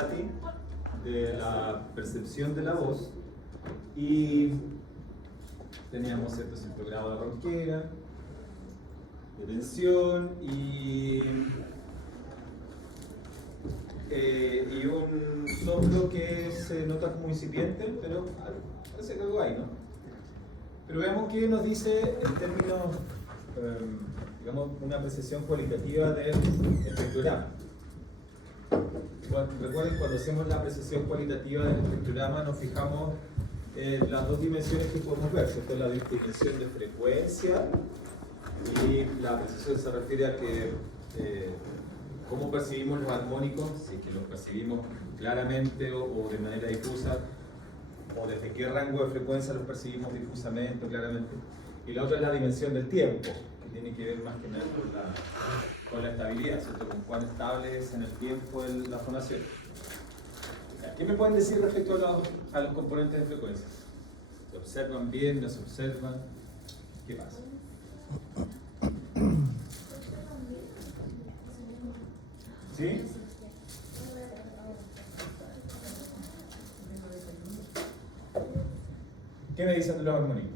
Sati, de la percepción de la voz, y teníamos 105 grados de ronquera, de tensión y un soplo que se nota como incipiente, pero parece que algo hay, ¿no? Pero veamos qué nos dice en términos, digamos, una apreciación cualitativa del espectrograma. Recuerden, cuando hacemos la apreciación cualitativa del espectrograma nos fijamos en las dos dimensiones que podemos ver, ¿cierto? La dimensión de frecuencia y la apreciación se refiere a que cómo percibimos los armónicos, si es que los percibimos claramente o de manera difusa, o desde qué rango de frecuencia los percibimos difusamente o claramente. Y la otra es la dimensión del tiempo, que tiene que ver más que nada con la estabilidad, ¿cierto? Con cuán estable es en el tiempo la fonación. ¿Qué me pueden decir respecto a los componentes de frecuencia? ¿Se observan bien? ¿No se observan? ¿Qué pasa? ¿Sí? ¿Qué me dicen de los armónicos?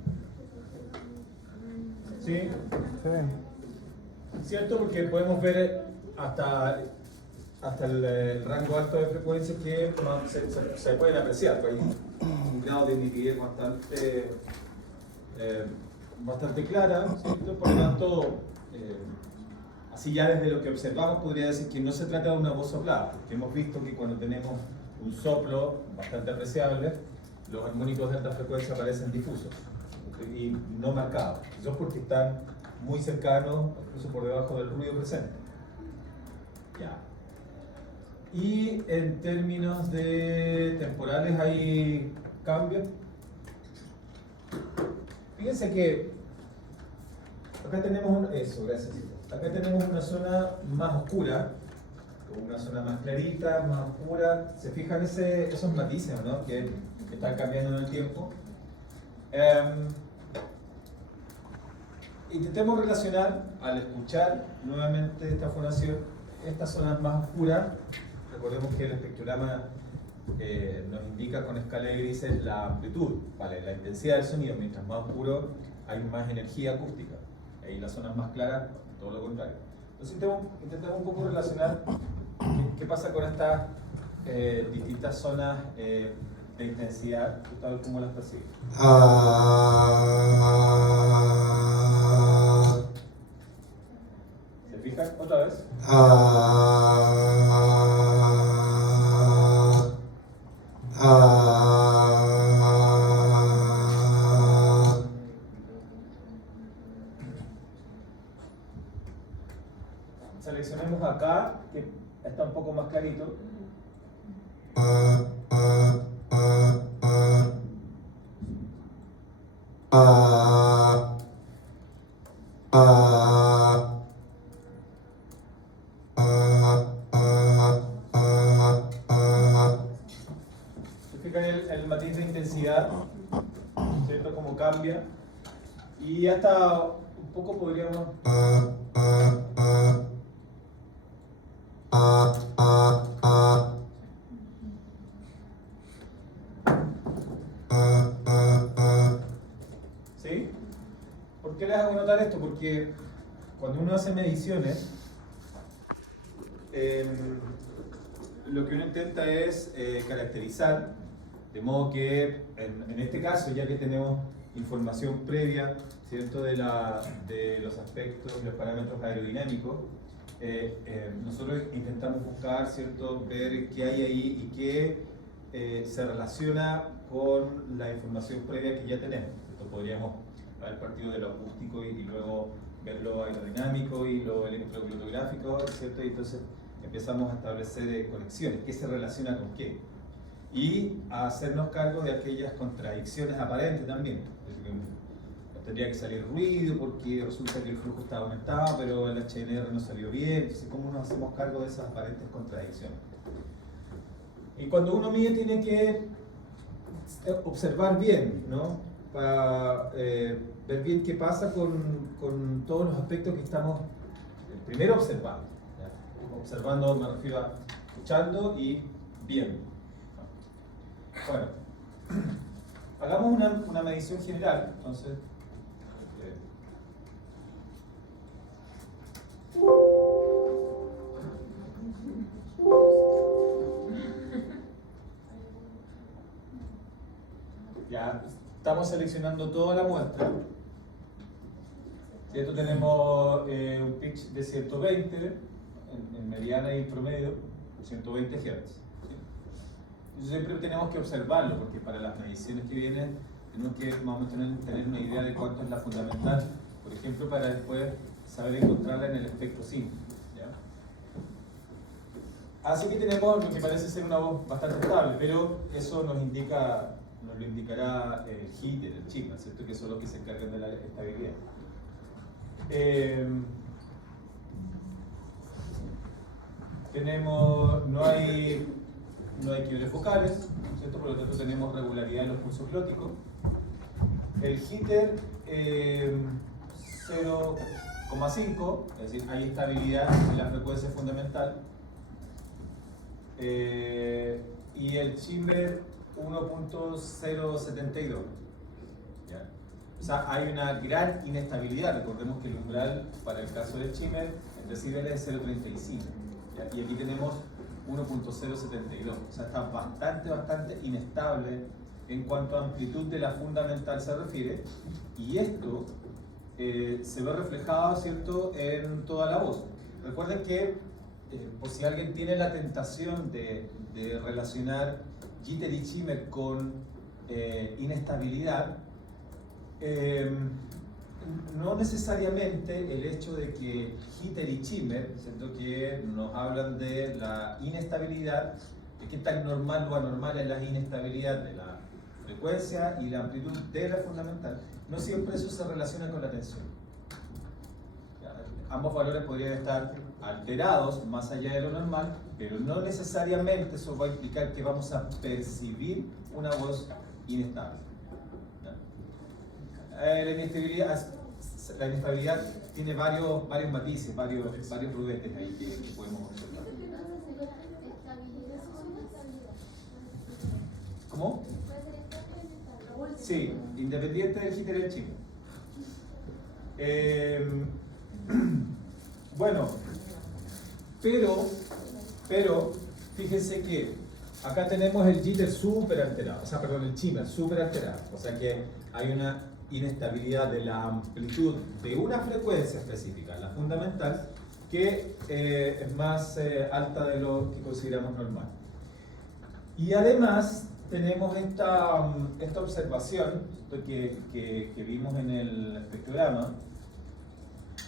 ¿Sí? Sí. ¿Cierto? Porque podemos ver hasta el rango alto de frecuencias que se pueden apreciar. Hay un grado de nitidez bastante clara, ¿cierto? Por lo tanto, así ya desde lo que observamos podría decir que no se trata de una voz soplada, porque hemos visto que cuando tenemos un soplo bastante apreciable, los armónicos de alta frecuencia aparecen difusos y no marcados. Eso es porque están muy cercanos, incluso por debajo del ruido presente. Ya. Y en términos de temporales hay cambios. Fíjense que acá tenemos acá tenemos una zona más oscura, una zona más clarita, más oscura. ¿Se fijan esos matices, ¿no? que están cambiando en el tiempo? Intentemos relacionar, al escuchar nuevamente esta fonación, estas zonas más oscuras. Recordemos que el espectrograma nos indica con escala de grises la amplitud, ¿vale? La intensidad del sonido. Mientras más oscuro hay más energía acústica. Ahí las zonas más claras, todo lo contrario. Entonces intentemos un poco relacionar qué pasa con estas distintas zonas de intensidad, tal como las percibimos. ¿Se fijan? Otra vez. Seleccionemos acá, que está un poco más clarito. Se fijan el matiz de intensidad, ¿cierto? Cómo cambia. Y hasta un poco podríamos... ¿Sí? ¿Por qué les hago notar esto? Porque cuando uno hace mediciones, lo que uno intenta es caracterizar, de modo que en este caso, ya que tenemos información previa, ¿cierto? de los aspectos, los parámetros aerodinámicos, nosotros intentamos buscar, ¿cierto? Ver qué hay ahí y qué se relaciona con la información previa que ya tenemos. Esto podríamos haber partido de lo acústico y luego ver lo aerodinámico y lo electroglotográfico, ¿cierto? Y entonces empezamos a establecer conexiones, qué se relaciona con qué. Y a hacernos cargo de aquellas contradicciones aparentes también. Tendría que salir ruido porque resulta que el flujo está aumentado, pero el HNR no salió bien. Entonces, ¿cómo nos hacemos cargo de esas aparentes contradicciones? Y cuando uno mide tiene que observar bien, ¿no? Para ver bien qué pasa con todos los aspectos que estamos primero observando. ¿Ya? Observando me refiero a escuchando y Bien. Bueno, hagamos una medición general, entonces. Ya estamos seleccionando toda la muestra. ¿Cierto? Tenemos un pitch de 120 en mediana y promedio, 120 Hz. ¿Sí? Siempre tenemos que observarlo porque para las mediciones que vienen tenemos que más o menos tener una idea de cuánto es la fundamental, por ejemplo, para después saber encontrarla en el espectro 5. ¿Ya? Así que tenemos lo que parece ser una voz bastante estable, pero eso nos lo indicará el jitter, el chip, ¿cierto? Que son los que se encargan de la estabilidad. No hay quiebres focales, ¿cierto? Por lo tanto tenemos regularidad en los pulsos glóticos. El jitter 0,5, es decir, hay estabilidad en la frecuencia fundamental. Y el shimmer 1.072. ¿Ya? O sea, hay una gran inestabilidad. Recordemos que el umbral para el caso del shimmer en decibeles es 0.35. ¿Ya? Y aquí tenemos 1.072. O sea, está bastante inestable en cuanto a amplitud de la fundamental se refiere. Y esto se ve reflejado, ¿cierto?, en toda la voz. Recuerden que, por si alguien tiene la tentación de relacionar jitter y shimmer con inestabilidad, no necesariamente el hecho de que jitter y shimmer, ¿cierto?, que nos hablan de la inestabilidad, de qué tan normal o anormal es la inestabilidad de la frecuencia y la amplitud de la fundamental, no siempre eso se relaciona con la tensión. Ambos valores podrían estar alterados más allá de lo normal, pero no necesariamente eso va a implicar que vamos a percibir una voz inestable. La inestabilidad tiene varios matices, varios rubetes ahí que podemos observar. ¿Cómo? Sí, independiente del jitter y el shimmer. Bueno, pero fíjense que acá tenemos el jitter súper alterado, o sea, perdón, el shimmer súper alterado, o sea que hay una inestabilidad de la amplitud de una frecuencia específica, la fundamental, que es más alta de lo que consideramos normal. Y además tenemos esta observación que vimos en el espectrograma,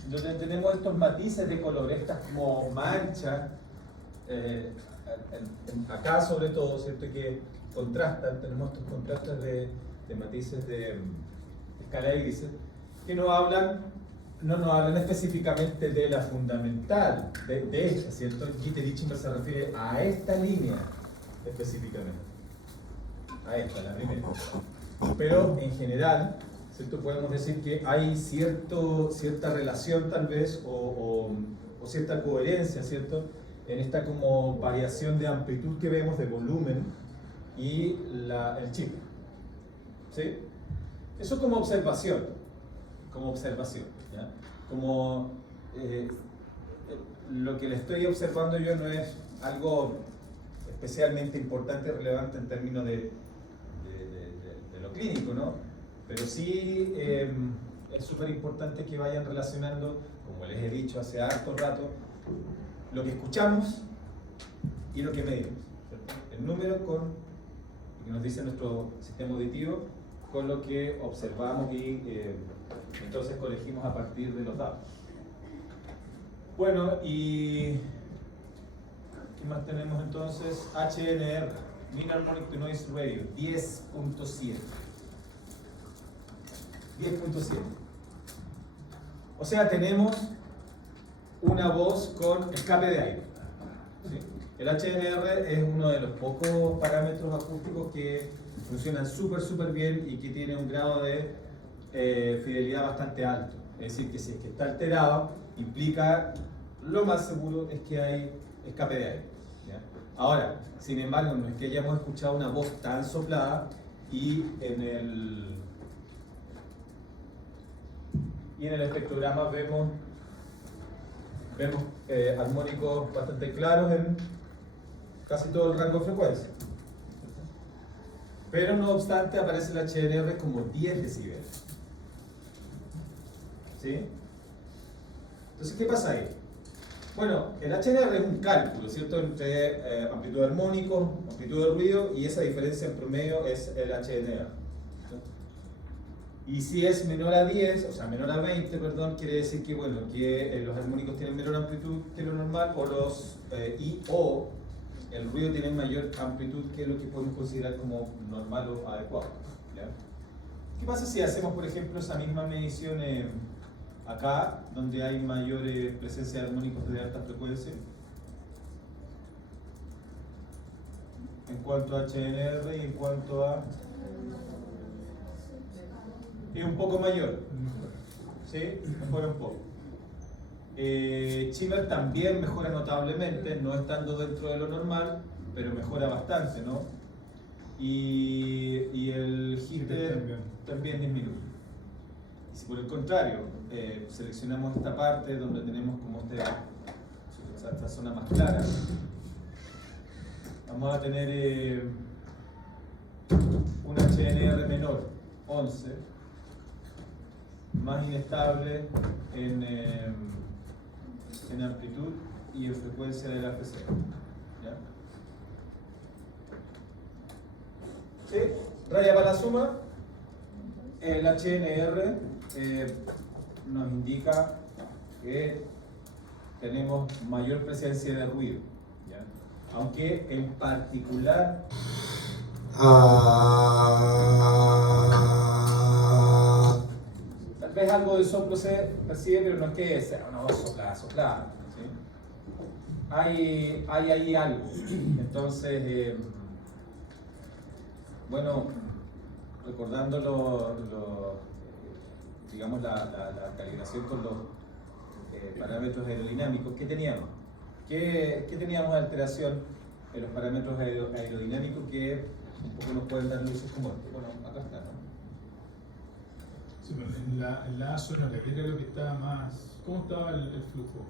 donde tenemos estos matices de color, estas como manchas, acá sobre todo, ¿cierto?, que contrastan, tenemos estos contrastes de matices de escala de grises, que no nos hablan específicamente de la fundamental, de esta, ¿cierto? El jitter y shimmer se refiere a esta línea específicamente, a esta, la primera. Pero en general, ¿cierto?, podemos decir que hay cierta relación tal vez o cierta coherencia, ¿cierto?, en esta como variación de amplitud que vemos de volumen y el chip. ¿Sí? Eso como observación, ¿ya? Como lo que le estoy observando yo no es algo especialmente importante y relevante en términos de lo clínico, ¿no? Pero sí es súper importante que vayan relacionando, como les he dicho hace harto rato, lo que escuchamos y lo que medimos, ¿cierto? El número con lo que nos dice nuestro sistema auditivo, con lo que observamos y entonces colegimos a partir de los datos. Bueno, y ¿qué más tenemos entonces? HNR, Mean Harmonic to Noise Radio, 10.7. 10.7. O sea, tenemos una voz con escape de aire. ¿Sí? El HNR es uno de los pocos parámetros acústicos que funcionan súper bien y que tiene un grado de fidelidad bastante alto. Es decir, que si es que está alterado, implica, lo más seguro es que hay escape de aire. ¿Ya? Ahora, sin embargo, no es que hayamos escuchado una voz tan soplada y en el espectrograma vemos armónicos bastante claros en casi todo el rango de frecuencia. Pero no obstante aparece el HNR como 10 decibeles. ¿Sí? Entonces, ¿qué pasa ahí? Bueno, el HNR es un cálculo, ¿cierto? Entre amplitud de armónicos, amplitud de ruido, y esa diferencia en promedio es el HNR. Y si es menor a 10, o sea, menor a 20, perdón, quiere decir que, bueno, que los armónicos tienen menor amplitud que lo normal, o el ruido tiene mayor amplitud que lo que podemos considerar como normal o adecuado. ¿Ya? ¿Qué pasa si hacemos, por ejemplo, esa misma medición acá, donde hay mayor presencia de armónicos de alta frecuencia? En cuanto a HNR y en cuanto a... es un poco mayor, ¿sí? Mejora un poco. Shimmer también mejora notablemente, no estando dentro de lo normal, pero mejora bastante, ¿no? Y el jitter también disminuye. Y si por el contrario, seleccionamos esta parte donde tenemos como esta zona más clara, vamos a tener un HNR menor, 11, más inestable en amplitud y en frecuencia de la FC. ¿Ya? ¿Sí? Raya para la suma, el HNR nos indica que tenemos mayor presencia de ruido, ¿ya? Aunque en particular tal vez algo de soplo se percibe, pero no es que sea una voz soplada, ¿sí? Hay ahí algo. Entonces, bueno, recordando digamos la calibración con los parámetros aerodinámicos, ¿qué teníamos? ¿Qué teníamos de alteración en los parámetros aerodinámicos que un poco nos pueden dar luces como este? Bueno, acá está, ¿no? Sí, pero en la sonora, ¿qué era lo que estaba más? ¿Cómo estaba el flujo?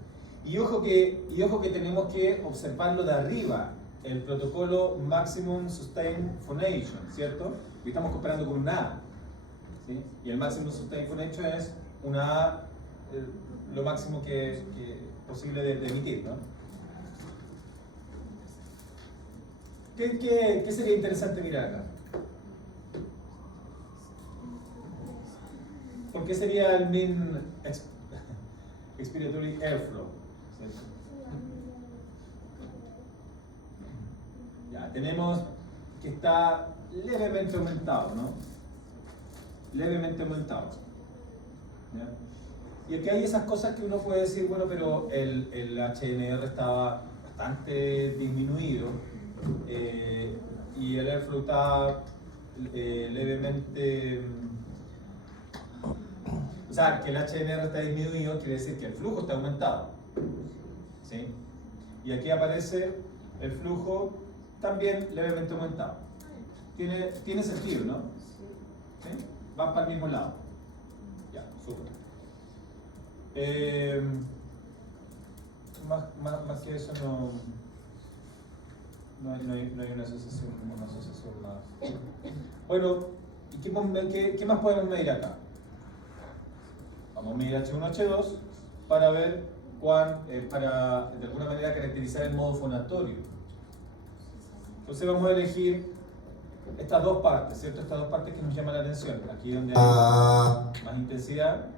Y ojo que tenemos que observarlo de arriba, el protocolo Maximum Sustain Phonation, ¿cierto? Y estamos comparando con una A, ¿sí? Y el Maximum Sustain Phonation es una A, lo máximo que posible de emitir, ¿no? ¿Qué sería interesante mirar acá? ¿Por qué sería el mean expiratory airflow? ¿Cierto? Ya, tenemos que está levemente aumentado, ¿no? Levemente aumentado. ¿Ya? Y aquí hay esas cosas que uno puede decir, bueno, pero el HNR estaba bastante disminuido y el airflow está levemente... O sea, que el HNR está disminuido quiere decir que el flujo está aumentado, ¿sí? Y aquí aparece el flujo también levemente aumentado. Tiene sentido, ¿no? ¿Sí? Van para el mismo lado. Ya, súper. Más que eso no hay una asociación más. Bueno, ¿y qué más podemos medir acá? Vamos a medir H1, H2 para ver para de alguna manera caracterizar el modo fonatorio. Entonces vamos a elegir estas dos partes, ¿cierto? Estas dos partes que nos llaman la atención. Aquí donde hay más intensidad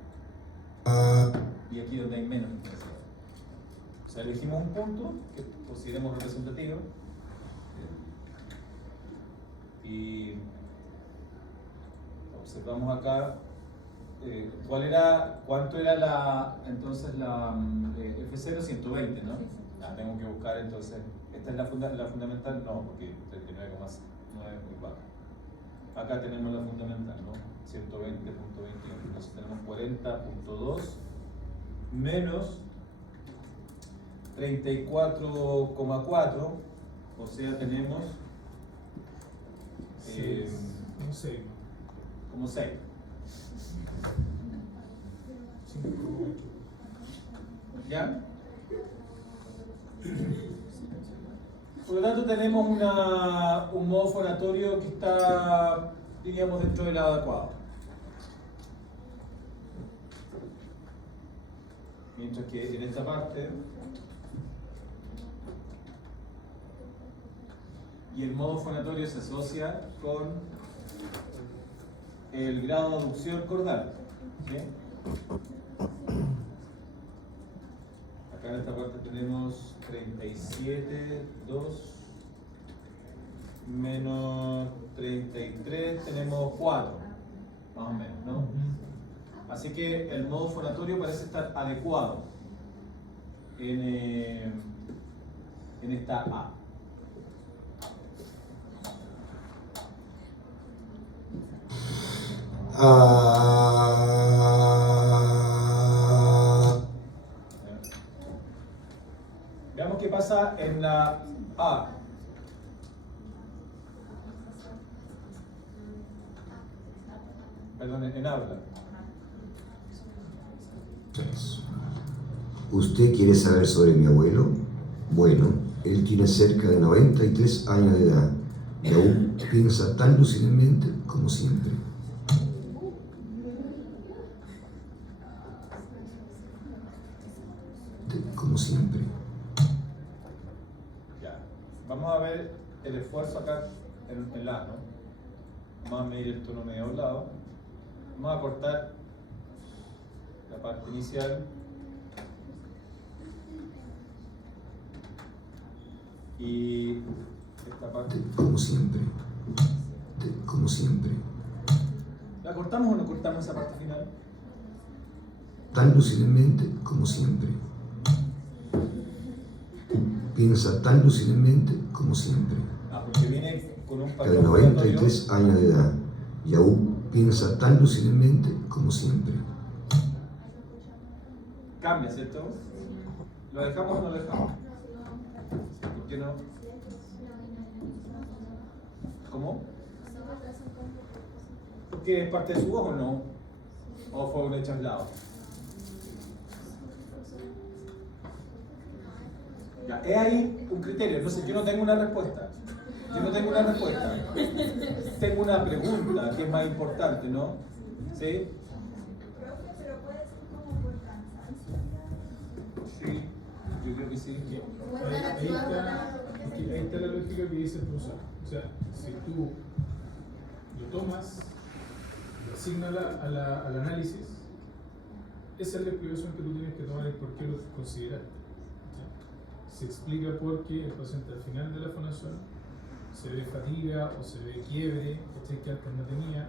y aquí donde hay menos intensidad. O sea, elegimos un punto que consideremos representativo y observamos acá cuánto era entonces la F0, 120, ¿no? Ah, tengo que buscar entonces, esta es la fundamental, no, porque 39,9 es muy baja. Acá tenemos la fundamental, ¿no? 120.21, entonces tenemos 40.2 menos 34,4 O sea, tenemos un 6. como 6. 5, 8. ¿Ya? Por lo tanto, tenemos un modo fonatorio que está, diríamos, dentro del adecuado. Mientras que en esta parte, y el modo fonatorio se asocia con el grado de aducción cordal. ¿Sí? Acá en esta parte tenemos 37,2 menos 33, tenemos 4, más o menos, ¿no? Así que el modo fonatorio parece estar adecuado en esta A. Veamos qué pasa en la A. Perdón, en habla. ¿Usted quiere saber sobre mi abuelo? Bueno, él tiene cerca de 93 años de edad y aún piensa tan lúcidamente como siempre. Como siempre. Ya. Vamos a ver el esfuerzo acá en la, ¿no? Vamos a medir el tono medio hablado. Vamos a cortar la parte inicial. Y esta parte. Como siempre. Como siempre. ¿La cortamos o no cortamos esa parte final? Tan lúcidamente como siempre. Piensa tan lúcidamente como siempre. Porque viene con un De patrón 93 años de edad y aún piensa tan lúcidamente como siempre. Cambia, ¿cierto? ¿Lo dejamos o no lo dejamos? ¿Por qué no? ¿Cómo? ¿Porque es parte de su voz o no? ¿O fue un hecho aislado? Ya, es ahí un criterio, entonces yo no tengo una respuesta. Tengo una pregunta que es más importante, ¿no? ¿Sí? Sí, yo creo que sí. Ahí está la lógica que dice el profesor. O sea, si tú lo tomas, lo asignas al análisis, esa es la explicación que tú tienes que tomar y por qué lo consideras. Se explica por qué el paciente al final de la fonación se ve fatiga o se ve quiebre, que antes no tenía.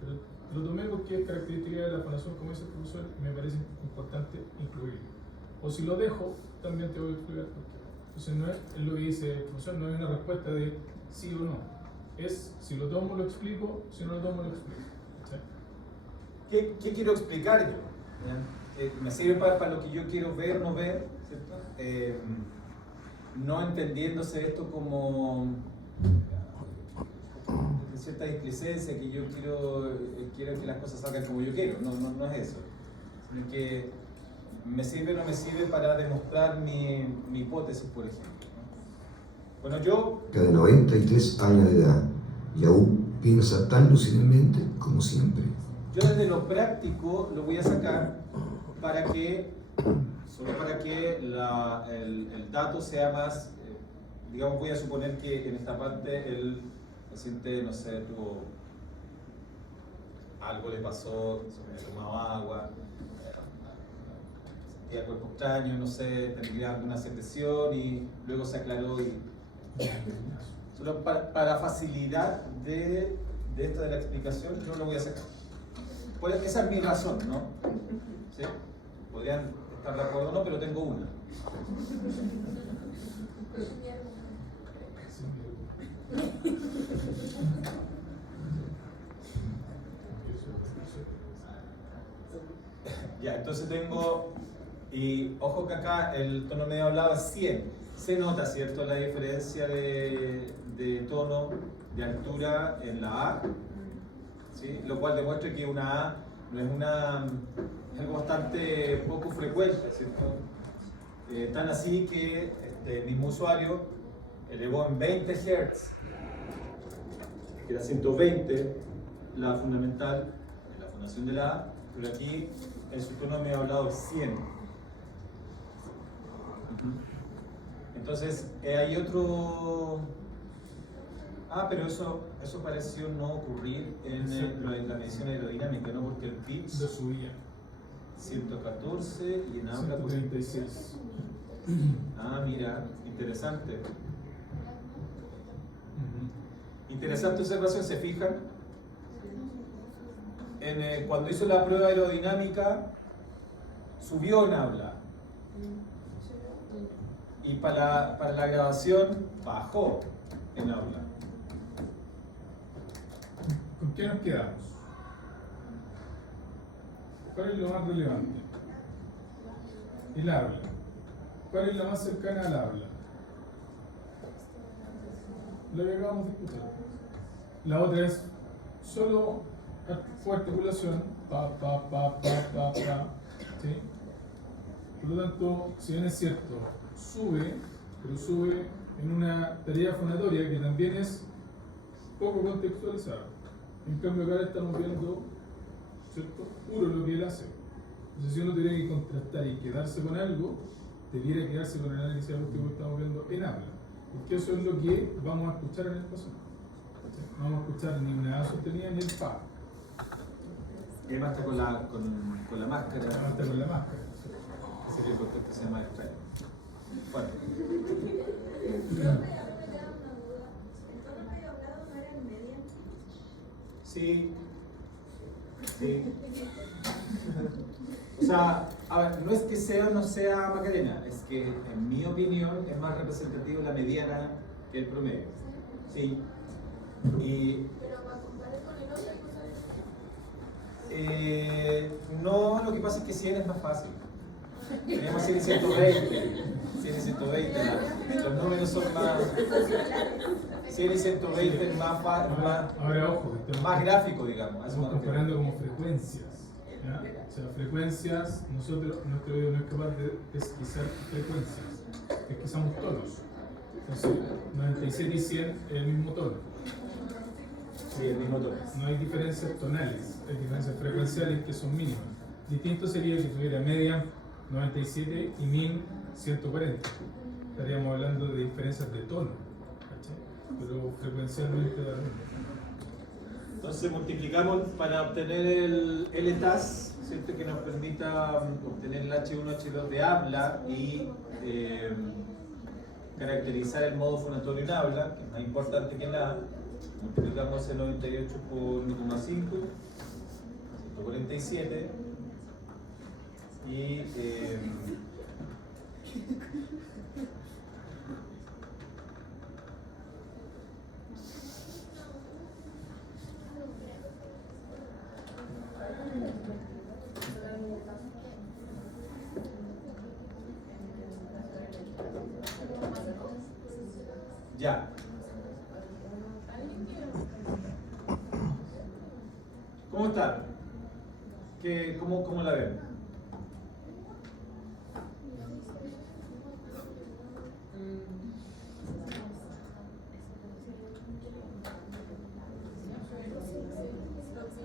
Pero lo tomé porque es característica de la fonación, como dice el profesor, y me parece importante incluirlo. O si lo dejo, también te voy a explicar por qué. Entonces no es lo que dice el profesor, no es una respuesta de sí o no. Es si lo tomo lo explico, si no lo tomo lo explico. ¿Sí? ¿Qué quiero explicar yo? ¿Me sirve para lo que yo quiero ver o no ver? ¿Cierto? No entendiéndose esto como cierta displicencia, que yo quiero que las cosas salgan como yo quiero. No es eso. Sino que me sirve o no me sirve para demostrar mi hipótesis, por ejemplo. Bueno, yo... De 93 años de edad y aún piensa tan lúcidamente como siempre. Yo desde lo práctico lo voy a sacar solo para que el dato sea más, digamos, voy a suponer que en esta parte el paciente, no sé, algo le pasó, se tomaba agua, sentía el cuerpo extraño, no sé, tendría alguna secreción y luego se aclaró y... Solo para facilidad de esta de la explicación, yo lo voy a sacar. Pues esa es mi razón, ¿no? ¿Sí? Podrían estar de acuerdo o no, pero tengo una. Ya, entonces tengo, y ojo que acá el tono medio hablado es 100. se nota, ¿cierto?, la diferencia de tono, de altura en la A, ¿sí? Lo cual demuestra que una A no es es algo bastante poco frecuente, ¿cierto? Tan así que el mismo usuario elevó en 20 Hz, que era 120 la fundamental, la fundación de la A, pero aquí en su tono me ha hablado de 100. Entonces, hay otro... Ah, pero eso pareció no ocurrir en la medición aerodinámica, ¿no? Porque el pitch Lo subía. 114 y en habla 136. Ah, mira, interesante. Interesante observación, ¿se fijan? Cuando hizo la prueba aerodinámica, subió en habla. Y para la grabación, bajó en habla. ¿Con qué nos quedamos? ¿Cuál es lo más relevante? El habla. ¿Cuál es la más cercana al habla? Lo que acabamos de discutir. La otra es solo articulación, ¿sí? Por lo tanto, si bien es cierto, sube, pero sube en una tarea fonatoria que también es poco contextualizada. En cambio, acá estamos viendo, ¿cierto?, puro lo que él hace. Entonces, si uno tuviera que contrastar y quedarse con algo, debiera quedarse con el análisis acústico que estamos viendo en habla. Porque eso es lo que vamos a escuchar en el pasado. No vamos a escuchar ni una A sostenida ni el fa. Y además está con la máscara. Además está con la máscara. Que sería el contexto que se llama extraño. Bueno. Sí. Sí. O sea, a ver, no es que sea o no sea Macarena, es que en mi opinión es más representativo la mediana que el promedio. Sí. Y no, lo que pasa es que 100 es más fácil. Tenemos 100 y 120. 100 y 120, los números son más. 100 y 120 es más fácil. Ahora, ojo, más gráfico, digamos. Estamos comparando como frecuencias. ¿Ya? O sea, frecuencias, nuestro oído no es capaz de pesquisar frecuencias, pesquisamos tonos. Entonces, 97 y 100 es el mismo tono. Sí, el mismo tono. No hay diferencias tonales, hay diferencias frecuenciales que son mínimas. Distinto sería que tuviera media 97 y min 140. Estaríamos hablando de diferencias de tono, ¿cachai? Pero frecuencialmente da lo mismo. Entonces multiplicamos para obtener el LTAS, ¿cierto?, que nos permita obtener el H1, H2 de habla y caracterizar el modo fonatorio en habla, que es más importante que la A. Multiplicamos el 98 por 1,5, 147 y ya. ¿Cómo está? ¿Cómo la ven?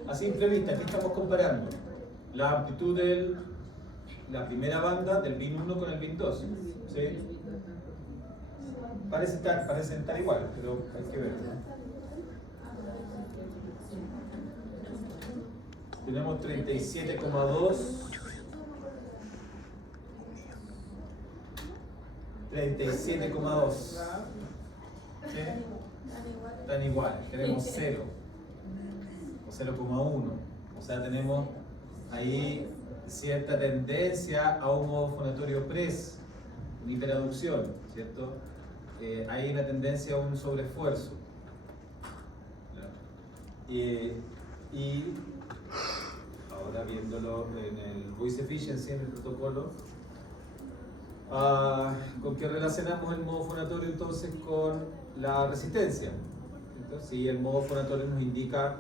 A simple vista, aquí estamos comparando la amplitud de la primera banda del bin 1 con el bin 2. ¿Sí? Parecen estar iguales, pero hay que ver. Tenemos 37,2, 37,2. ¿Qué? Están iguales, tenemos 0 o 0,1. O sea, tenemos ahí cierta tendencia a un modo fonatorio pres, una hiperaducción, ¿cierto? Hay una tendencia a un sobreesfuerzo. Y ahora viéndolo en el Voice Efficiency, en el protocolo, ¿Con qué relacionamos el modo fonatorio entonces con la resistencia? Entonces, si el modo fonatorio nos indica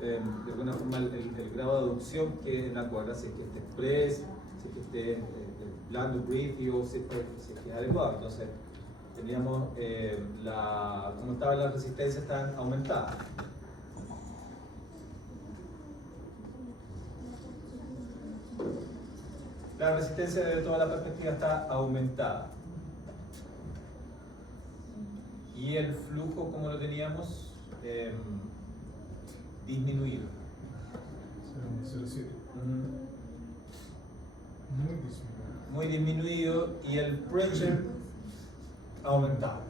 de alguna forma el grado de adopción que es la cuadra, si es que esté express, si es que esté blando, brief o si es que es adecuado. Entonces teníamos como estaban las resistencias están aumentadas. La resistencia de toda la perspectiva está aumentada. Y el flujo, como lo teníamos, disminuido. 0,07. Muy disminuido. Muy disminuido y el pressure aumentado.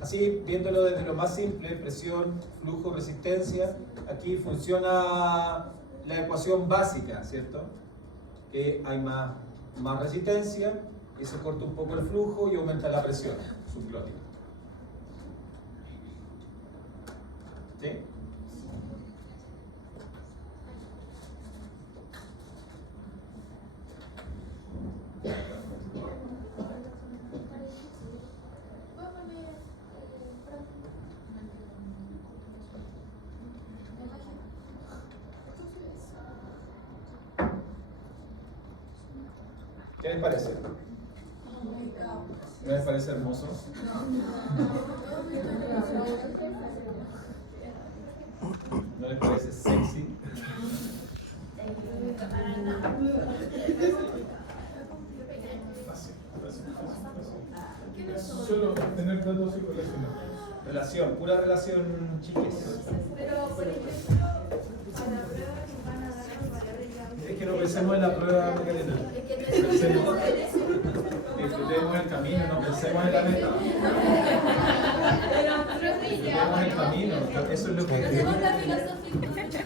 Así, viéndolo desde lo más simple, presión, flujo, resistencia, aquí funciona la ecuación básica, ¿cierto? Que hay más resistencia y se corta un poco el flujo y aumenta la presión subglótica. ¿Sí? ¿Qué les parece? ¿No les parece hermoso? ¿No les parece sexy? Solo tener datos y relacionar. Relación, pura relación, chiques. Pero, por ejemplo, a la prueba que van a dar para Es que no pensemos en la prueba, Macarena. Disfrutemos el camino, no pensemos en la meta. Disfrutemos el camino, eso es lo que hacemos la filosofía.